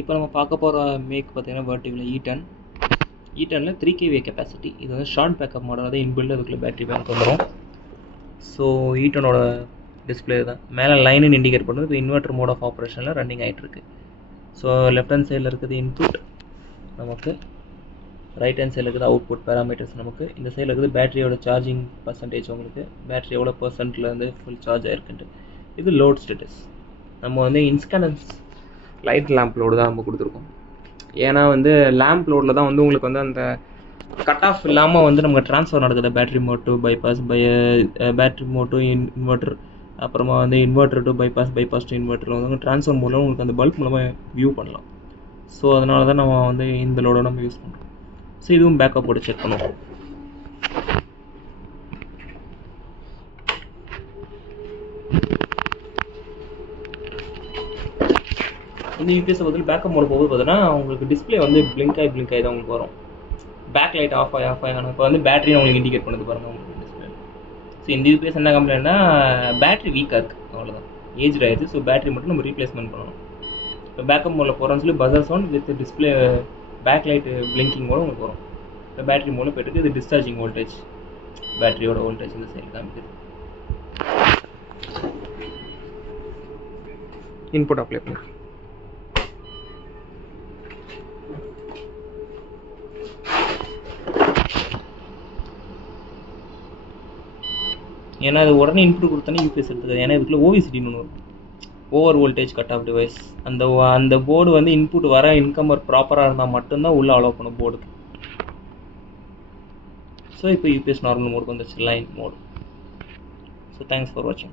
இப்போ நம்ம பார்க்க போகிற மேக் பார்த்தீங்கன்னா வெர்டிவில் E10 3 kVA கெப்பாசிட்டி. இது வந்து ஷார்ட் பேக்கப் மாடல், அதாவது இன்பில்ட் அதுக்குள்ள பேட்டரி பேங்க் வந்துடும். ஸோ E10ஓட டிஸ்பிளே தான் மேலே லைனுன்னு இண்டிகேட் பண்ணுறது. இப்போ இன்வெர்டர் மோட் ஆஃப் ஆப்ரேஷனில் ரன்னிங் ஆகிட்டுருக்கு. ஸோ லெஃப்ட் ஹேண்ட் சைடில் இருக்குது இன்புட் நமக்கு, ரைட் ஹேண்ட் சைடில் இருக்குது அவுட்புட் பேராமீட்டர்ஸ் நமக்கு. இந்த சைடில் இருக்குது பேட்டரியோட சார்ஜிங் பர்சன்டேஜ், உங்களுக்கு பேட்டரி எவ்வளோ பர்சன்ட்லேருந்து ஃபுல் சார்ஜ் ஆகிருக்குன்ட்டு. இது லோட் ஸ்டேட்டஸ். நம்ம வந்து இன்ஸ்டன்ஸ் லைட் லேம்ப் லோடு தான் நம்ம கொடுத்துருக்கோம். ஏன்னா வந்து லேம்ப் லோடில் தான் வந்து உங்களுக்கு வந்து அந்த கட் ஆஃப் இல்லாமல் வந்து நமக்கு ட்ரான்ஸ்ஃபர் நடக்குது. Battery mode to bypass, battery mode to inverter, அப்புறமா வந்து inverter to bypass to inverter வந்து ட்ரான்ஸ்ஃபர் மூலம் உங்களுக்கு அந்த பல்ப் மூலமாக வியூ பண்ணலாம். ஸோ அதனால தான் நம்ம வந்து இந்த லோடை நம்ம யூஸ் பண்ணுறோம். ஸோ இதுவும் பேக்கப் போட்டு செக் பண்ணுவோம். இந்த யூபிஎஸ் பதில் பேக்கப் மோட் போகுது பார்த்தீங்கன்னா உங்களுக்கு டிஸ்பிளே வந்து பிளிங்க் ஆகி தான் உங்களுக்கு வரும். பேக் லைட் ஆஃப் ஆகி ஆனால் இப்போ வந்து பேட்டரி உங்களுக்கு இண்டிகேட் பண்ணுது பாருங்கள் உங்களுக்கு டிஸ்பிளே. ஸோ இந்த யூபிஎஸ் என்ன கம்ப்ளைண்ட்னா பேட்டரி வீக்காக இருக்குது, அவ்வளோதான். ஏஜ் ஆயிடுச்சு. ஸோ பேட்டரி மட்டும் நம்ம ரீப்ளேஸ்மெண்ட் பண்ணணும். இப்போ பேக்கப் மோடில் போகிறோன்னு சொல்லி buzzer sound with display back light blinking மோட உங்களுக்கு வரும். இப்போ பேட்டரி மோடில் போய்ட்டு இது டிஸ்சார்ஜிங் வோல்டேஜ், பேட்டரியோட வோல்டேஜ் இந்த சைடு காமிக்குது. இன்புட் அப்ளை பண்ணி ஏன்னா அது உடனே இன்புட் கொடுத்தோன்னே யூபிஎஸ் எடுத்துக்காது. ஏன்னா இதுக்குள்ள ஓவிசிடின்னு ஒன்று இருக்கும், over voltage cut off device. அந்த போர்டு வந்து இன்புட் வர இன்கமர் ப்ராப்பராக இருந்தால் மட்டும்தான் உள்ளே அலோவ் பண்ணும் போர்டுக்கு. ஸோ இப்போ யூபிஎஸ் நார்மல் மோடுக்கு வந்துச்சு, line mode. So thanks for வாட்சிங்.